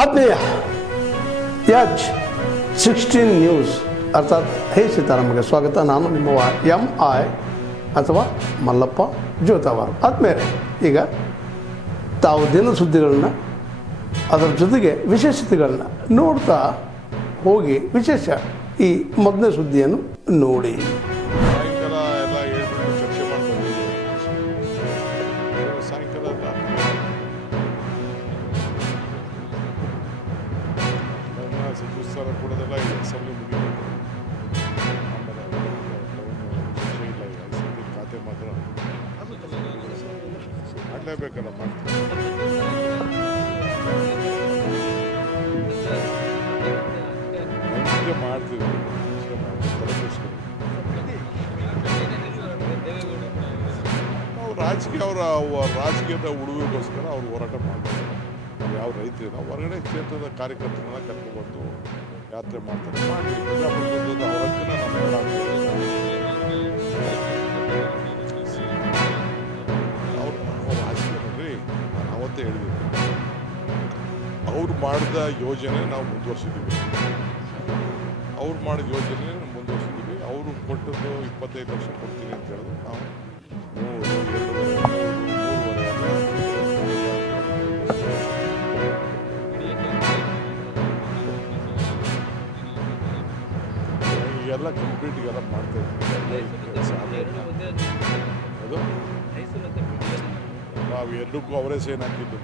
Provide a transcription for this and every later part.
ಆತ್ಮೀಯ H16 news ಅರ್ಥಾತ್ ಹೇ ಸೀತಾರಾಮಗೆ ಸ್ವಾಗತ. ನಾನು ನಿಮ್ಮವ MI ಅಥವಾ ಮಲ್ಲಪ್ಪ ಜೋತಾವಾರ್. ಆದ್ಮೇಲೆ ಈಗ ತಾವು ದಿನ ಸುದ್ದಿಗಳನ್ನ ಅದರ ಜೊತೆಗೆ ವಿಶೇಷತೆಗಳನ್ನ ನೋಡ್ತಾ ಹೋಗಿ ವಿಶೇಷ ಈ ಮೊದಲನೇ ಸುದ್ದಿಯನ್ನು ನೋಡಿ. ಸಚಿವ ಕೊಡೋದೆಲ್ಲ ಅಸೆಂಬ್ಲಿ ಮುಗಿಬೇಕು. ಆಮೇಲೆ ಖಾತೆ ಮಾತ್ರ ಮಾಡಲೇಬೇಕಲ್ಲ, ಮಾಡ್ತೀವಿ. ನಾವು ರಾಜಕೀಯದ ಉಳುವಿಗೋಸ್ಕರ ಅವ್ರು ಹೋರಾಟ ಮಾಡ್ತಾರೆ. ಯಾವ ರೈತರು ನಾವು ಹೊರಗಡೆ ಕ್ಷೇತ್ರದ ಕಾರ್ಯಕರ್ತರನ್ನ ಕರ್ಕೊಂಡು ಯಾತ್ರೆ ಮಾಡ್ತಾರೆ. ಮಾಡಿ ಪ್ರಜಾಪ್ರಭುತ್ವದ ಹೊರಗಿನ ನಮ್ಮ ರಾಜಕೀಯದಲ್ಲಿ ನಾನು ಅವತ್ತೇ ಹೇಳಿದ್ದೀನಿ, ಅವ್ರು ಮಾಡಿದ ಯೋಜನೆ ನಾವು ಮುಂದುವರ್ಸಿದ್ದೀವಿ. ಅವ್ರು ಮಾಡಿದ ಯೋಜನೆ ಮುಂದುವರ್ಸಿದ್ದೀವಿ. ಅವರು ಕೊಟ್ಟದ್ದು 25 ಲಕ್ಷ ಕೊಡ್ತೀನಿ ಅಂತ ಹೇಳಿದ್ರು. ನಾವು 3 ಎಲ್ಲ ಕಂಪ್ಲೀಟ್ಗೆಲ್ಲ ಮಾಡ್ತಾ ಇದ್ದೀವಿ. ಅದು ನಾವು ಎಲ್ಲಕ್ಕೂ ಅವರೇ ಸೇನ್ ಹಾಕಿದ್ದು.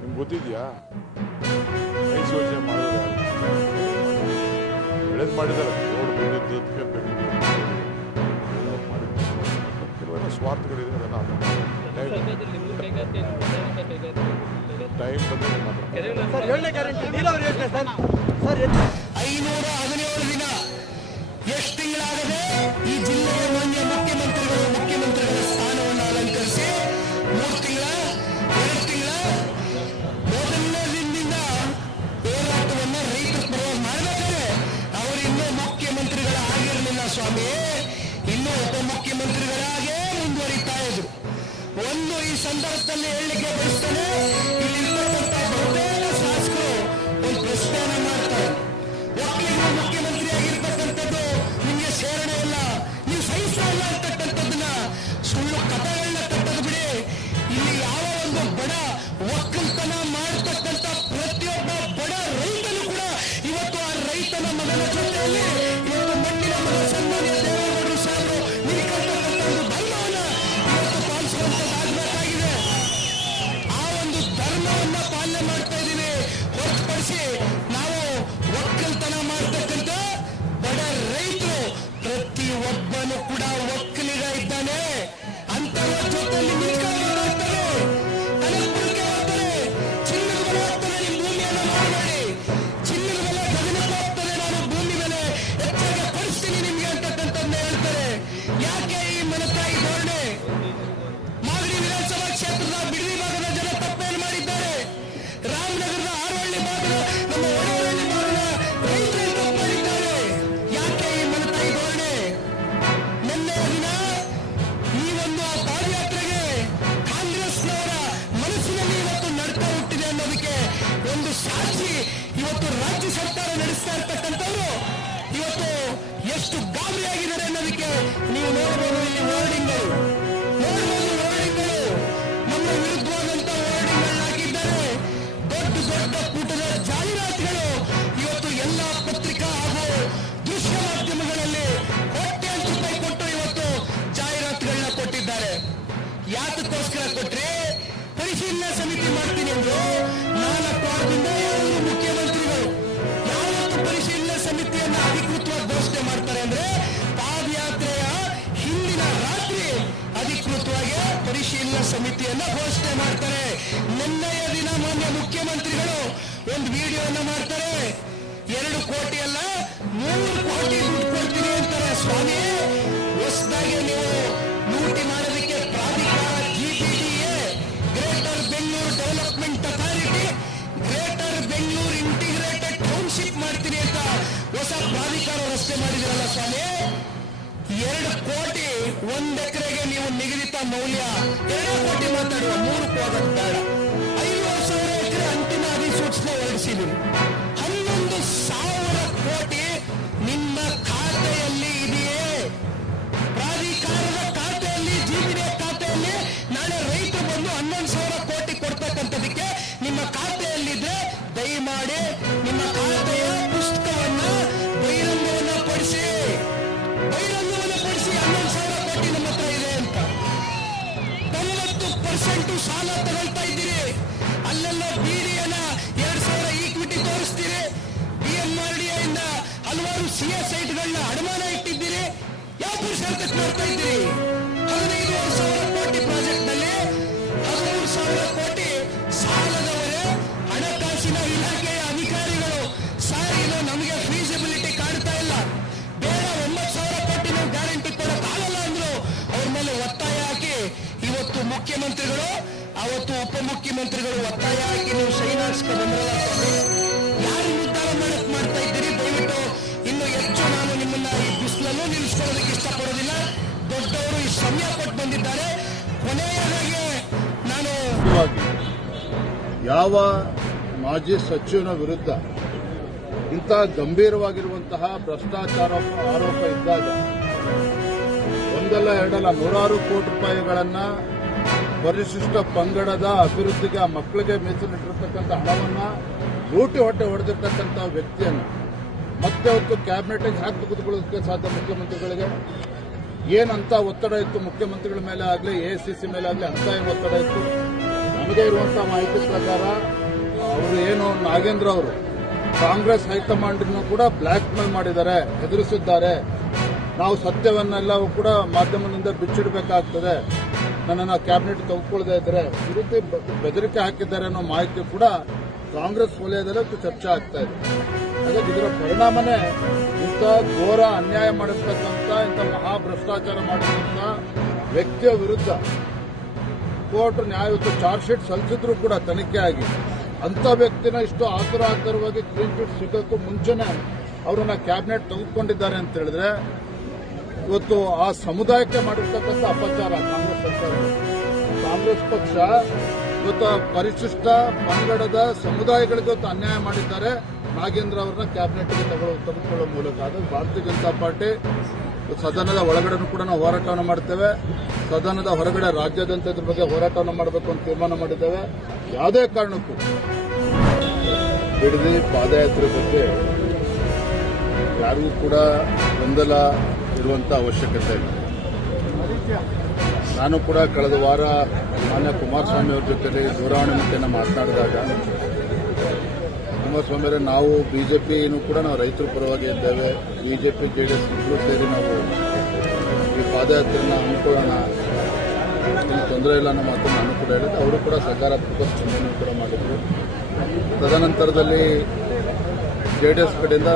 ನಿಮ್ಗೆ ಗೊತ್ತಿದೆಯಾ? ನೈಸ್ ಯೋಜನೆ ಮಾಡಿದ್ರೆ ಬೆಳೆದು ಮಾಡಿದ್ದಾರೆ. ರೋಡ್ ಬಂದಿದ್ದಕ್ಕೆ ಬೆಂಗಳೂರು ಮಾಡಿದ್ದಾರೆ. ಸ್ವಾರ್ಥಗಳಿದೆ. ಅದನ್ನು ಟೈಮ್ ಬಂದರೆ ಮಾತ್ರ. 517 ದಿನ ಎಷ್ಟು ತಿಂಗಳಾಗದೆ ಈ ಜಿಲ್ಲೆಯ ಮಾನ್ಯ ಮುಖ್ಯಮಂತ್ರಿಗಳ ಸ್ಥಾನವನ್ನು ಅಲಂಕರಿಸಿ 3 ತಿಂಗಳ 2 ತಿಂಗಳ ಮೊದಲನೇ ದಿನದಿಂದ ಹೋರಾಟವನ್ನು ರೈತರ ಪರವಾಗಿ ಮಾಡಬೇಕಾದ್ರೆ ಅವರು ಇನ್ನೂ ಮುಖ್ಯಮಂತ್ರಿಗಳಾಗಿರಲಿಲ್ಲ ಸ್ವಾಮಿ. ಇನ್ನೂ ಉಪಮುಖ್ಯಮಂತ್ರಿಗಳಾಗೇ ಮುಂದುವರಿತಾ ಇದ್ರು. ಒಂದು ಈ ಸಂದರ್ಭದಲ್ಲಿ ಹೇಳಲಿಕ್ಕೆ ಬಯಸ್ತೇನೆ, ಇಲ್ಲಿರ್ತಕ್ಕಂಥ ಬಹುತೇಕ ಶಾಸಕರು ಒಂದು ಪ್ರಶ್ನೆಯನ್ನ ಮಾಡ್ತಾರೆ. ಒಕ್ಕಲಿಗರು ಮುಖ್ಯಮಂತ್ರಿ ಆಗಿರ್ತಕ್ಕಂಥದ್ದು ನಿಮಗೆ ಸೇರಣೆ ಇಲ್ಲ, ನೀವು ಸಹಿಸ್ತಾ ಇಲ್ಲ ಅಂತಕ್ಕಂಥದ್ದನ್ನ ಸುಳ್ಳು ಕಥೆಗಳನ್ನ ಕಟ್ಟೋದು ಬಿಡಿ. ಇಲ್ಲಿ ಯಾವ ಒಂದು ಬಡ ಒಕ್ಕಲ್ತನ ಮಾಡತಕ್ಕಂಥ ಪ್ರತಿಯೊಬ್ಬ ಬಡ ರೈತನು ಕೂಡ ಇವತ್ತು ಆ ರೈತನ ಮಗನ ಜೊತೆಯಲ್ಲಿ ಇವತ್ತು ಮಣ್ಣಿನ ಮಗ ಸನ್ಮಾನ್ಯ ದೇವೇಗೌಡರು ಸಾಹೇಬರು ನಿರೀಕರ್ತಕ್ಕಂಥ ಒಂದು ಧರ್ಮವನ್ನ ಇವತ್ತು ಪಾಲಿಸುವಂತದ್ದಾಗಬೇಕಾಗಿದೆ. ಆ ಒಂದು ಧರ್ಮವನ್ನ ಪಾಲನೆ ಮಾಡ್ತಾ ಇದ್ದೀವಿ. ಹೊರತುಪಡಿಸಿ ನಾವು ಒಕ್ಕಲ್ತನ ಮಾಡ್ತಕ್ಕಂಥ ಬಡ ರೈತರು ಪ್ರತಿ ಒಬ್ಬನು ಕೂಡ ಒಕ್ಕಲಿಗ ಇದ್ದಾನೆ. ಅಂತವರ ಜೊತೆಯಲ್ಲಿ ನಿಂತ್ಕೊಳ್ಳಬೇಕಾಗ್ತದೆ. ಕನಕಪುರಕ್ಕೆ ಹೋಗ್ತಾರೆ, ಚಿನ್ನದ ಬೆಲೆ ಹೋಗ್ತದೆ, ನಿಮ್ಮ ಭೂಮಿಯನ್ನು ಮಾಡಬೇಡಿ. ಚಿನ್ನದ ಬೆಲೆ ಗಗನಕ್ಕೆ ಹೋಗ್ತದೆ, ನಾನು ಭೂಮಿ ಬೆಲೆ ಹೆಚ್ಚಾಗಿ ಪಡಿಸ್ತೀನಿ ನಿಮ್ಗೆ ಅಂತಕ್ಕಂಥದ್ದನ್ನ ಹೇಳ್ತಾರೆ. ಯಾಕೆ ಈ ಮನಸ್ಸಾಗಿ ಧೋರಣೆ? ಮಾಗಡಿ ವಿಧಾನಸಭಾ ಕ್ಷೇತ್ರದ ಬಿಡದಿ ಭಾಗದ ಜನ ತಪ್ಪೇನು ಮಾಡಿದ್ದಾರೆ? ರಾಮನಗರದ ಆರವಳ್ಳಿ ಭಾಗದ ನಮ್ಮ ಒಳವಳ್ಳಿ ಭಾಗದ ರೈತರು ತಪ್ಪು ಮಾಡಿದ್ದಾರೆ. ಯಾಕೆ ಈ ಮನಸ್ಸಾಗಿ ಧೋರಣೆ? ನಿನ್ನೆಯ ದಿನ ಈ ಒಂದು ಪಾದಯಾತ್ರೆಗೆ ಕಾಂಗ್ರೆಸ್ನವರ ಮನಸ್ಸಿನಲ್ಲಿ ಇವತ್ತು ನಡ್ತಾ ಹುಟ್ಟಿದೆ ಅನ್ನೋದಕ್ಕೆ ಒಂದು ಸಾಕ್ಷಿ ಇವತ್ತು ರಾಜ್ಯ ಸರ್ಕಾರ ನಡೆಸ್ತಾ ಇರ್ತಕ್ಕಂಥವ್ರು ಇವತ್ತು ಎಷ್ಟು ಗಾಬರಿಯಾಗಿದ್ದಾರೆ ಅನ್ನೋದಕ್ಕೆ ನೀವು ನೋಡಬಹುದು. ಇಲ್ಲಿ ವರ್ಡಿಂಗ್ಗಳು ನಮ್ಮ ವಿರುದ್ಧವಾದಂತ ವರ್ಡಿಂಗ್ಗಳನ್ನ ಹಾಕಿದ್ದಾರೆ. ದೊಡ್ಡ ದೊಡ್ಡ ಪುಟದ ಜಾಹೀರಾತುಗಳು ಇವತ್ತು ಎಲ್ಲ ಪತ್ರಿಕಾ ಹಾಗೂ ದೃಶ್ಯ ಮಾಧ್ಯಮಗಳಲ್ಲಿ ಕೋಟ್ಯಾಂತರ ರೂಪಾಯಿ ಕೊಟ್ಟು ಇವತ್ತು ಜಾಹೀರಾತುಗಳನ್ನ ಕೊಟ್ಟಿದ್ದಾರೆ. ಯಾತಕ್ಕೋಸ್ಕರ ಕೊಟ್ರೆ? ಪರಿಶೀಲನಾ ಸಮಿತಿ ಮಾಡ್ತೀನಿ ಎಂದು 4 ವಾರದಿಂದ ಹೇಳಿದ್ರು ಮುಖ್ಯಮಂತ್ರಿಗಳು. ಯಾವತ್ತು ಪರಿಶೀಲನಾ ಸಮಿತಿಯನ್ನ ಅಧಿಕೃತವಾಗಿ ಘೋಷಣೆ ಮಾಡ್ತಾರೆ ಅಂದ್ರೆ ಪಾದಯಾತ್ರೆಯ ಹಿಂದಿನ ರಾತ್ರಿ ಅಧಿಕೃತವಾಗಿ ಪರಿಶೀಲನಾ ಸಮಿತಿಯನ್ನ ಘೋಷಣೆ ಮಾಡ್ತಾರೆ. ನಿನ್ನೆಯ ದಿನ ಮಾನ್ಯ ಮುಖ್ಯಮಂತ್ರಿಗಳು ಒಂದು ವಿಡಿಯೋನ ಮಾಡ್ತಾರೆ. 2 ಕೋಟಿ ಅಲ್ಲ 3 ಕೋಟಿ ದುಡ್ಡು ಕೊಡ್ತೀನಿ ಅಂತಾರೆ. ಸ್ವಾಮಿ, ಹೊಸದಾಗಿ ನೀವು ಲೂಟಿ ಮಾಡೋದಕ್ಕೆ ಪ್ರಾಧಿಕಾರ GPDA, greater Bengaluru development authority, greater Bengaluru integrated township ಮಾಡ್ತೀನಿ ಅಂತ ಹೊಸ ಪ್ರಾಧಿಕಾರ ರಚನೆ ಮಾಡಿದಿರಲ್ಲ ಸ್ವಾಮಿ. 2 ಕೋಟಿ 1 ಎಕರೆಗೆ ನೀವು ನಿಗದಿತ ಮೌಲ್ಯ 2 ಕೋಟಿ ಮಾತಾಡುವ 3 ಹೋಗೋದು ಬೇಡ. 5,000 ಎಕರೆ ಅಂತಿಮ ಅಧಿಸೂಚನೆ ಕೈಯಲ್ಲಿದ್ರೆ ದಯಮಾಡಿ ನಿಮ್ಮ ಖಾತೆಯ ಪುಸ್ತಕವನ್ನ ಬಹಿರಂಗವನ್ನ ಪಡಿಸಿ 11,000 ಕೋಟಿ ನಮ್ಮ ಹತ್ರ ಇದೆ ಅಂತ 90% ಸಾಲ ತಗೊಳ್ತಾ ಇದ್ದೀರಿ. ಅಲ್ಲೆಲ್ಲ ಬಿಡಿಎನ 2,000 ಈಕ್ವಿಟಿ ತೋರಿಸ್ತೀರಿ. BMRDA ಇಂದ ಹಲವಾರು CS ಸೈಟ್ಗಳನ್ನ ಅಡಮಾನ ಇಟ್ಟಿದ್ದೀರಿ. ಯಾವ ಪುರುಷಾರ್ಥ ಮಾಡ್ತಾ ಇದ್ದೀರಿ? 15,000 ಕೋಟಿ ಪ್ರಾಜೆಕ್ಟ್ ನಲ್ಲಿ 13,000 ಕೋಟಿ ಸಾಲದವರೇ ಹಣಕಾಸಿನ ಇಲಾಖೆಯ ಅಧಿಕಾರಿಗಳು ಸರ್ ಇದು ನಮಗೆ ಫೀಸಿಬಿಲಿಟಿ ಕಾಣ್ತಾ ಇಲ್ಲ, ಬೇಡ 9,000 ಕೋಟಿ ನಾವು ಗ್ಯಾರಂಟಿ ಕೊಡಕ್ಕಾಗಲ್ಲ ಅಂದ್ರು. ಅವ್ರ ಮೇಲೆ ಒತ್ತಾಯ ಹಾಕಿ ಇವತ್ತು ಮುಖ್ಯಮಂತ್ರಿಗಳು ಅವತ್ತು ಉಪಮುಖ್ಯಮಂತ್ರಿಗಳು ಒತ್ತಾಯ ಹಾಕಿ ನೀವು ಸೈನ್ ಹಾಕ್ಸ್ಕೊಂಡು ಬಂದ್ರಲ್ಲ ಸ್ವಾಮಿ, ಯಾರು ನಿರ್ಧಾರ ಮಾಡ್ತಾ ಇದ್ದೀರಿ? ದಯವಿಟ್ಟು ಇನ್ನು ಹೆಚ್ಚು ನಾನು ನಿಮ್ಮನ್ನ ಈ ಬಿಸಿಲಲ್ಲೂ ನಿಲ್ಲಿಸ್ಕೊಳ್ಳೋದಕ್ಕೆ ಇಷ್ಟಪಡೋದಿಲ್ಲ. ದೊಡ್ಡವರು ಈ ಸಮಯ ಕೊಟ್ಟು ಬಂದಿದ್ದಾರೆ. ಕೊನೆಯದಾಗಿ ನಾನು ಯಾವ ಮಾಜಿ ಸಚಿವನ ವಿರುದ್ಧ ಇಂಥ ಗಂಭೀರವಾಗಿರುವಂತಹ ಭ್ರಷ್ಟಾಚಾರ ಆರೋಪ ಇದ್ದಾಗ ಒಂದಲ್ಲ ಎರಡಲ್ಲ 100 ಕೋಟಿ ರೂಪಾಯಿಗಳನ್ನ ಪರಿಶಿಷ್ಟ ಪಂಗಡದ ಅಭಿವೃದ್ಧಿಗೆ ಆ ಮಕ್ಕಳಿಗೆ ಮೀಸಲಿಟ್ಟಿರ್ತಕ್ಕಂಥ ಹಣವನ್ನ ಲೂಟಿ ಹೊಟ್ಟೆ ಹೊಡೆದಿರ್ತಕ್ಕಂಥ ವ್ಯಕ್ತಿಯನ್ನು ಮತ್ತೆ ಅವತ್ತು ಕ್ಯಾಬಿನೆಟ್ಗೆ ಹ್ಯಾಕ್ ತೆಗೆದುಕೊಳ್ಳೋದಕ್ಕೆ ಸಾಧ್ಯ? ಮುಖ್ಯಮಂತ್ರಿಗಳಿಗೆ ಏನಂತ ಒತ್ತಡ ಇತ್ತು ಮುಖ್ಯಮಂತ್ರಿಗಳ ಮೇಲೆ ಆಗಲಿ AICC ಮೇಲೆ ಆಗಲಿ, ಅಂತ ಏನು ಒತ್ತಡ ಇತ್ತು? ನಮಗೆ ಇರುವಂತಹ ಮಾಹಿತಿ ಪ್ರಕಾರ ಅವರು ಏನು ನಾಗೇಂದ್ರ ಅವರು ಕಾಂಗ್ರೆಸ್ ಹೈಕಮಾಂಡನ್ನು ಕೂಡ ಬ್ಲ್ಯಾಕ್ ಮೇಲ್ ಮಾಡಿದ್ದಾರೆ, ಹೆದರಿಸಿದ್ದಾರೆ. ನಾವು ಸತ್ಯವನ್ನೆಲ್ಲವೂ ಕೂಡ ಮಾಧ್ಯಮದಿಂದ ಬಿಚ್ಚಿಡಬೇಕಾಗ್ತದೆ, ನನ್ನನ್ನು ಕ್ಯಾಬಿನೆಟ್ ತೆಗೆದುಕೊಳ್ಳದೆ ಇದ್ರೆ ಈ ರೀತಿ ಬೆದರಿಕೆ ಹಾಕಿದ್ದಾರೆ ಅನ್ನೋ ಮಾಹಿತಿ ಕೂಡ ಕಾಂಗ್ರೆಸ್ ವಲಯದಲ್ಲಿ ಚರ್ಚೆ ಆಗ್ತಾ ಇದೆ. ಹಾಗಾಗಿ ಇದರ ಪರಿಣಾಮನೇ ಇಂಥ ಘೋರ ಅನ್ಯಾಯ ಮಾಡಿರ್ತಕ್ಕಂಥ ಇಂಥ ಮಹಾ ಭ್ರಷ್ಟಾಚಾರ ಮಾಡಿದಂಥ ವ್ಯಕ್ತಿಯ ವಿರುದ್ಧ ಕೋರ್ಟ್ ನ್ಯಾಯಯುತ ಚಾರ್ಜ್ ಶೀಟ್ ಸಲ್ಲಿಸಿದ್ರು ಕೂಡ ತನಿಖೆ ಆಗಿ ಅಂಥ ವ್ಯಕ್ತಿನ ಇಷ್ಟು ಆತುರವಾಗಿ ಕ್ಲೀನ್ ಚಿಟ್ ಸಿಗೋಕ್ಕೂ ಮುಂಚೆನೆ ಅವರನ್ನ ಕ್ಯಾಬಿನೆಟ್ ತೆಗೆದುಕೊಂಡಿದ್ದಾರೆ ಅಂತ ಹೇಳಿದ್ರೆ ಇವತ್ತು ಆ ಸಮುದಾಯಕ್ಕೆ ಮಾಡಿರ್ತಕ್ಕಂಥ ಅಪಚಾರ ಕಾಂಗ್ರೆಸ್ ಸರ್ಕಾರ. ಕಾಂಗ್ರೆಸ್ ಪಕ್ಷ ಇವತ್ತು ಪರಿಶಿಷ್ಟ ಪಂಗಡದ ಸಮುದಾಯಗಳಿಗೆ ಇವತ್ತು ಅನ್ಯಾಯ ಮಾಡಿದ್ದಾರೆ. ನಾಗೇಂದ್ರ ಅವರನ್ನ ಕ್ಯಾಬಿನೆಟ್ಗೆ ತೆಗೆದುಕೊಳ್ಳುವ ಮೂಲಕ ಅದು ಭಾರತೀಯ ಜನತಾ ಪಾರ್ಟಿ ಸದನದ ಒಳಗಡೆನೂ ಕೂಡ ನಾವು ಹೋರಾಟವನ್ನು ಮಾಡ್ತೇವೆ, ಸದನದ ಹೊರಗಡೆ ರಾಜ್ಯಾದ್ಯಂತ ಇದ್ರ ಬಗ್ಗೆ ಹೋರಾಟವನ್ನು ಮಾಡಬೇಕು ಅಂತ ತೀರ್ಮಾನ ಮಾಡಿದ್ದೇವೆ. ಯಾವುದೇ ಕಾರಣಕ್ಕೂ ಬಿಡದಿ ಪಾದಯಾತ್ರೆ ಬಗ್ಗೆ ಯಾರಿಗೂ ಕೂಡ ಗೊಂದಲ ಇರುವಂತ ಅವಶ್ಯಕತೆ ಇಲ್ಲ. ನಾನು ಕೂಡ ಕಳೆದ ವಾರ ಮಾನ್ಯ ಕುಮಾರಸ್ವಾಮಿ ಅವರ ಜೊತೆಲಿ ದೂರವಾಣಿ ಮುಖೇನ ಮಾತನಾಡಿದಾಗ ಕುಮಾರಸ್ವಾಮಿ ಅವರೇ, ನಾವು ಬಿಜೆಪಿನೂ ಕೂಡ ನಾವು ರೈತರ ಪರವಾಗಿ ಇದ್ದೇವೆ, ಬಿಜೆಪಿ JDS ಇಬ್ಬರು ಸೇರಿ ನಾವು ಈ ಪಾದಯಾತ್ರೆನ ಹಮ್ಮಿಕೊಳ್ಳೋಣ, ತೊಂದರೆ ಇಲ್ಲ ಅನ್ನೋ ಮಾತು ನಾನು ಕೂಡ ಹೇಳಿದ್ದೆ. ಅವರು ಕೂಡ ಸಕಾರಾತ್ಮಕ ಸ್ಪಂದನೆ ಕೂಡ ಮಾಡಿದ್ರು. ತದನಂತರದಲ್ಲಿ JDS ಕಡೆಯಿಂದ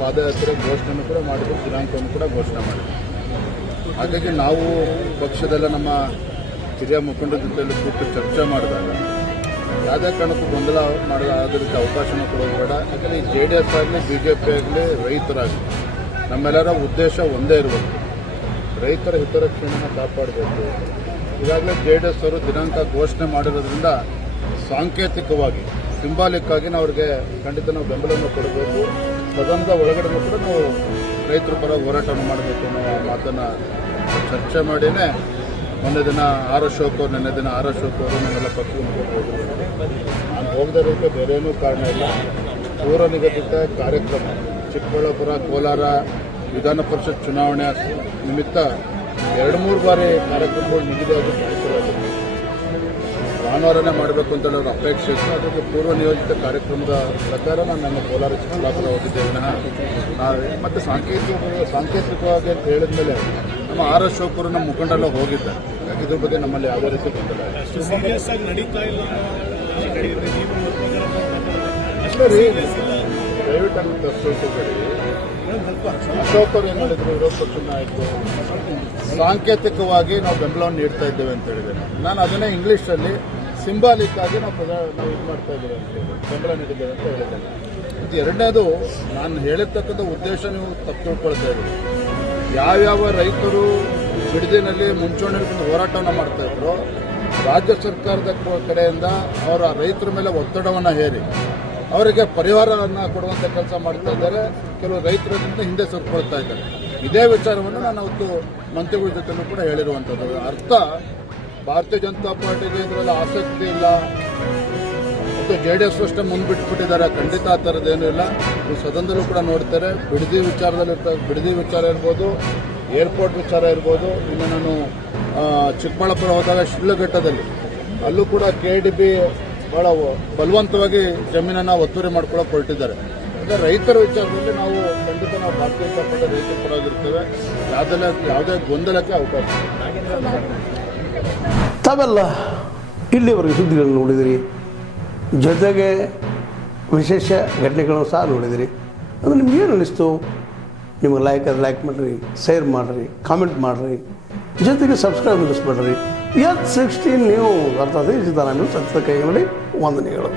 ಪಾದಯಾತ್ರೆ ಘೋಷಣೆಯನ್ನು ಕೂಡ ಮಾಡಿದ್ರು, ದಿನಾಂಕವನ್ನು ಕೂಡ ಘೋಷಣೆ ಮಾಡಿದ್ರು. ಹಾಗಾಗಿ ನಾವು ಪಕ್ಷದಲ್ಲ ನಮ್ಮ ಹಿರಿಯ ಮುಖಂಡರ ಜೊತೆಯಲ್ಲಿ ಕೂತು ಚರ್ಚೆ ಮಾಡಿದಾಗ ಯಾವುದೇ ಕಾರಣಕ್ಕೂ ಗೊಂದಲ ಮಾಡೋದಕ್ಕೆ ಅವಕಾಶನ ಕೊಡೋದು ಬೇಡ. ಯಾಕಂದರೆ ಈ JDS ಆಗಲಿ BJP ಆಗಲಿ ರೈತರಾಗಲಿ ನಮ್ಮೆಲ್ಲರ ಉದ್ದೇಶ ಒಂದೇ ಇರಬೇಕು, ರೈತರ ಹಿತರಕ್ಷಣೆಯನ್ನು ಕಾಪಾಡಬೇಕು. ಈಗಾಗಲೇ JDS ಅವರು ದಿನಾಂಕ ಘೋಷಣೆ ಮಾಡಿರೋದ್ರಿಂದ ಸಾಂಕೇತಿಕವಾಗಿ ಸಿಂಬಾಲಿಕ್ ಆಗಿ ನಾವು ಅವ್ರಿಗೆ ಖಂಡಿತ ನಾವು ಬೆಂಬಲವನ್ನು ಕೊಡಬೇಕು. ಸದನದ ಒಳಗಡೆ ಕೂಡ ನಾವು ರೈತರ ಪರ ಹೋರಾಟವನ್ನು ಮಾಡಬೇಕು ಅನ್ನೋ ಮಾತನ್ನು ಚರ್ಚೆ ಮಾಡಿನೇ ಮೊನ್ನೆ ದಿನ ಆರ್ ಅಶೋಕ್ ಅವರು ನನ್ನೆಲ್ಲ ಪಕ್ಷವನ್ನು ಹೋಗಿದ್ರು. ನಾನು ಹೋಗದೇ ಇರೋಕ್ಕೆ ಬೇರೆ ಏನೂ ಕಾರಣ ಇಲ್ಲ. ಪೂರ್ವ ನಿಗದಿತ ಕಾರ್ಯಕ್ರಮ ಚಿಕ್ಕಬಳ್ಳಾಪುರ ಕೋಲಾರ ವಿಧಾನ ಪರಿಷತ್ ಚುನಾವಣೆ ನಿಮಿತ್ತ 2-3 ಬಾರಿ ಕಾರ್ಯಕ್ರಮಗಳು ನಿಗದಿಯಾಗಿ ನಡೆಸಲಾಗಿದೆ. ಭಾನುವಾರನೇ ಮಾಡಬೇಕು ಅಂತ ಅವ್ರ ಅಪೇಕ್ಷೆ ಇತ್ತು. ಅದಕ್ಕೆ ಪೂರ್ವ ನಿಯೋಜಿತ ಕಾರ್ಯಕ್ರಮದ ಪ್ರಕಾರ ನಾನು ನನ್ನ ಕೋಲಾರ ಚಿಕ್ಕಬಳ್ಳಾಪುರ ಹೋಗಿದ್ದೆ ವಿನಃ ಮತ್ತೆ ಸಾಂಕೇತಿಕವಾಗಿ ಅಂತ ಹೇಳಿದ ಮೇಲೆ ನಮ್ಮ ಆರ್ ಅಶೋಕ್ ಅವರು ನಮ್ಮ ಮುಖಂಡೆಲ್ಲ ಹೋಗಿದ್ದಾರೆ. ಇದ್ರ ಬಗ್ಗೆ ನಮ್ಮಲ್ಲಿ ಯಾವುದೇ ರೀತಿ ಗೊಂದಲ ದಯವಿಟ್ಟು ಅನ್ನು ತಪ್ಪಿಕೊಳ್ಳಿ. ಅಶೋಕ್ ಅವರು ಏನು ಹೇಳಿದ್ರು, ವಿರೋಧ ಪಕ್ಷದ ನಾಯಕರು ಸಾಂಕೇತಿಕವಾಗಿ ನಾವು ಬೆಂಬಲವನ್ನು ನೀಡ್ತಾ ಇದ್ದೇವೆ ಅಂತ ಹೇಳಿದ್ದೇನೆ. ನಾನು ಅದನ್ನೇ ಇಂಗ್ಲಿಷಲ್ಲಿ ಸಿಂಬಾಲಿಕ್ ಆಗಿ ನಾವು ಇದು ಮಾಡ್ತಾ ಇದ್ದೇವೆ ಅಂತ ಹೇಳಿ ಬೆಂಬಲ ನೀಡಿದ್ದೇವೆ ಅಂತ ಹೇಳಿದ್ದೇನೆ. ಇದು ಎರಡನೇದು, ನಾನು ಹೇಳಿರ್ತಕ್ಕಂಥ ಉದ್ದೇಶ ನೀವು ತಪ್ಪು ತಿಳ್ಕೊಳ್ತಾ ಇದ್ದೀರಿ. ಯಾವ್ಯಾವ ರೈತರು ಬಿಡದಿನಲ್ಲಿ ಮುಂಚೂಣಿಯಲ್ಲಿ ಹೋರಾಟವನ್ನು ಮಾಡ್ತಾ ಇದ್ರು, ರಾಜ್ಯ ಸರ್ಕಾರದ ಕಡೆಯಿಂದ ಅವರ ರೈತರ ಮೇಲೆ ಒತ್ತಡವನ್ನು ಹೇರಿ ಅವರಿಗೆ ಪರಿಹಾರವನ್ನು ಕೊಡುವಂಥ ಕೆಲಸ ಮಾಡ್ತಾ ಇದ್ದಾರೆ. ಕೆಲವು ರೈತರಿಂದ ಹಿಂದೆ ಸರಿಕೊಳ್ತಾ ಇದ್ದಾರೆ. ಇದೇ ವಿಚಾರವನ್ನು ನಾನು ಅವತ್ತು ಮಂತ್ರಿಗಳ ಜೊತೆಲೂ ಕೂಡ ಹೇಳಿರುವಂಥದ್ದು. ಅರ್ಥ ಭಾರತೀಯ ಜನತಾ ಪಾರ್ಟಿಗೆ ಇದರಲ್ಲಿ ಆಸಕ್ತಿ ಇಲ್ಲ, ಇವತ್ತು JDS ಅಷ್ಟೇ ಮುಂದ್ಬಿಟ್ಬಿಟ್ಟಿದ್ದಾರೆ. ಖಂಡಿತ ಆ ಥರದ್ದೇನೂ ಇಲ್ಲ. ನೀವು ಸದನದಲ್ಲೂ ಕೂಡ ನೋಡ್ತಾರೆ. ಬಿಡದಿ ವಿಚಾರದಲ್ಲಿ ಬಿಡದಿ ವಿಚಾರ ಇರ್ಬೋದು, ಏರ್ಪೋರ್ಟ್ ವಿಚಾರ ಇರ್ಬೋದು. ಇನ್ನು ನಾನು ಚಿಕ್ಕಬಳ್ಳಾಪುರ ಹೋದಾಗ ಶಿಡ್ಲಘಟ್ಟದಲ್ಲಿ ಅಲ್ಲೂ ಕೂಡ KDB ಭಾಳ ಬಲವಂತವಾಗಿ ಜಮೀನನ್ನು ಒತ್ತುವರಿ ಮಾಡ್ಕೊಳ್ಳೋಕೆ ಹೊರಟಿದ್ದಾರೆ. ಅಂದರೆ ರೈತರ ವಿಚಾರದಲ್ಲಿ ನಾವು ಖಂಡಿತ ನಾವು ಭಾರತೀಯ ಜನತಾ ಪಾರ್ಟಿ ರೈತರ ಪರವಾಗಿರ್ತೇವೆ. ಯಾವುದೇ ಗೊಂದಲಕ್ಕೆ ಅವಕಾಶ ಇಲ್ಲ. ತಾವೆಲ್ಲ ಇಲ್ಲಿವರೆಗೆ ಸುದ್ದಿಗಳನ್ನು ನೋಡಿದಿರಿ, ಜೊತೆಗೆ ವಿಶೇಷ ಘಟನೆಗಳನ್ನು ಸಹ ನೋಡಿದಿರಿ. ಅದು ನಿಮ್ಗೇನು ಅನ್ನಿಸ್ತು? ನಿಮಗೆ ಲೈಕ್ ಮಾಡಿರಿ, ಶೇರ್ ಮಾಡಿರಿ, ಕಾಮೆಂಟ್ ಮಾಡಿರಿ, ಜೊತೆಗೆ ಸಬ್ಸ್ಕ್ರೈಬ್ ಮಾಡಿಸ್ಬೇಡ್ರಿ. H16 ನ್ಯೂಸ್ ಅರ್ಥಾತ್ ಸಿದ್ದರಾಮಯ್ಯ ಸತ್ಯದ ಕೈಗನ್ನಡಿ ವಂದನೆಗಳು.